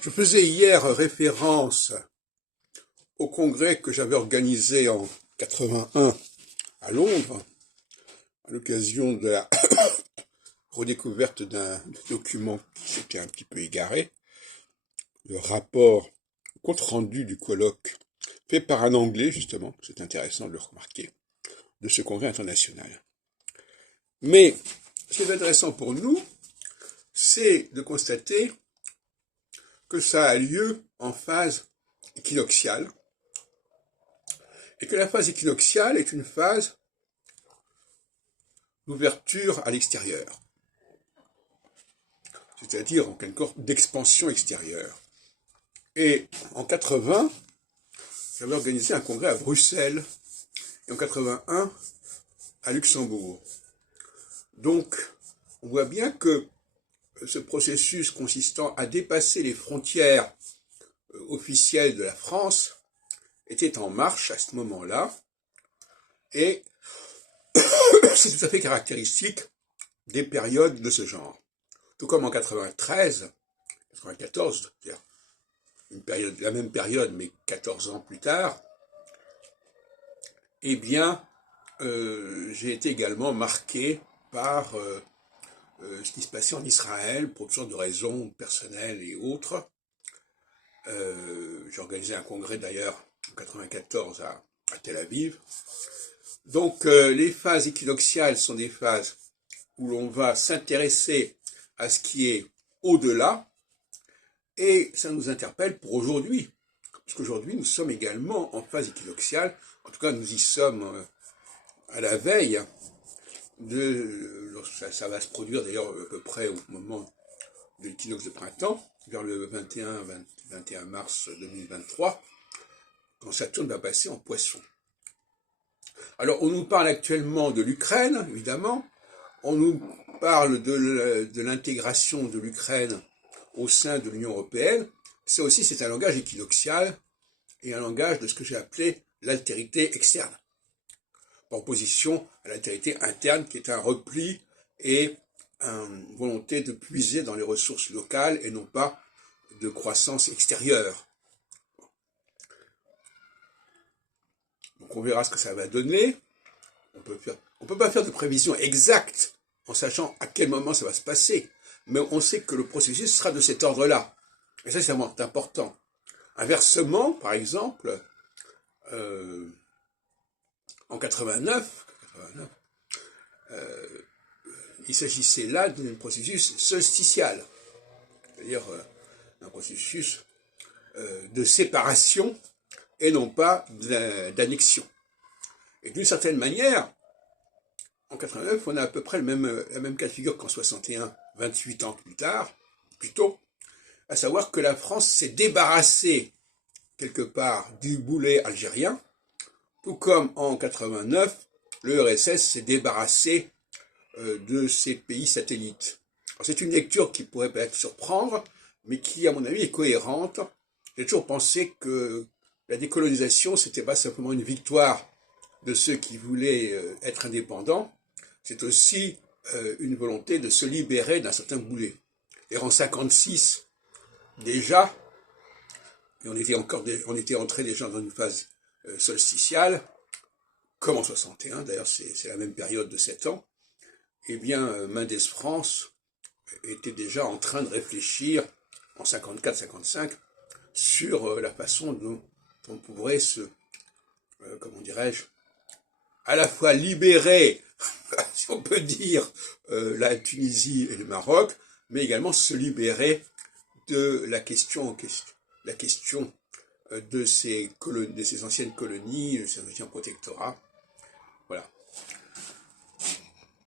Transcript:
Je faisais hier référence au congrès que j'avais organisé en 81 à Londres, à l'occasion de la redécouverte d'un document qui s'était un petit peu égaré, le rapport compte-rendu du colloque fait par un Anglais, justement, c'est intéressant de le remarquer, de ce congrès international. Mais ce qui est intéressant pour nous, c'est de constater que ça a lieu en phase équinoxiale, et que la phase équinoxiale est une phase d'ouverture à l'extérieur, c'est-à-dire en quelque sorte d'expansion extérieure. Et en 80, j'avais organisé un congrès à Bruxelles, et en 81 à Luxembourg. Donc, on voit bien que ce processus consistant à dépasser les frontières officielles de la France était en marche à ce moment-là, et c'est tout à fait caractéristique des périodes de ce genre. Tout comme en 93, 94, c'est-à-dire la même période, mais 14 ans plus tard, eh bien, j'ai été également marqué par ce qui se passait en Israël, pour toutes sortes de raisons personnelles et autres. J'ai organisé un congrès d'ailleurs en 94 à Tel Aviv. Donc, les phases équinoxiales sont des phases où l'on va s'intéresser à ce qui est au-delà, et ça nous interpelle pour aujourd'hui, puisqu'aujourd'hui nous sommes également en phase équinoxiale, en tout cas nous y sommes à la veille ça va se produire d'ailleurs à peu près au moment de l'équinoxe de printemps, vers le 21 mars 2023, quand Saturne va passer en Poisson. Alors on nous parle actuellement de l'Ukraine, évidemment, on nous parle de l'intégration de l'Ukraine au sein de l'Union européenne. Ça aussi, c'est un langage équinoxial et un langage de ce que j'ai appelé l'altérité externe, en opposition à l'altérité interne qui est un repli et une volonté de puiser dans les ressources locales et non pas de croissance extérieure. Donc on verra ce que ça va donner. On peut pas faire de prévision exacte en sachant à quel moment ça va se passer, mais on sait que le processus sera de cet ordre-là. Et ça, c'est vraiment important. Inversement, par exemple, en 89, il s'agissait là d'un processus solsticial, c'est-à-dire un processus de séparation et non pas d'annexion. Et d'une certaine manière, en 89, on a à peu près la même cas de figure qu'en 61, 28 ans plus tard, plutôt, à savoir que la France s'est débarrassée quelque part du boulet algérien, tout comme en 89, l'URSS s'est débarrassé de ses pays satellites. C'est une lecture qui pourrait peut-être surprendre, mais qui, à mon avis, est cohérente. J'ai toujours pensé que la décolonisation, c'était pas simplement une victoire de ceux qui voulaient être indépendants, c'est aussi une volonté de se libérer d'un certain boulet. Et en 56, déjà, et on était entré déjà dans une phase solsticiale, comme en 61, d'ailleurs c'est la même période de 7 ans, eh bien Mendes France était déjà en train de réfléchir en 54-55 sur la façon dont on pourrait comment dirais-je, à la fois libérer, si on peut dire, la Tunisie et le Maroc, mais également se libérer de la question de ces anciennes colonies, de ces anciens protectorats. Voilà.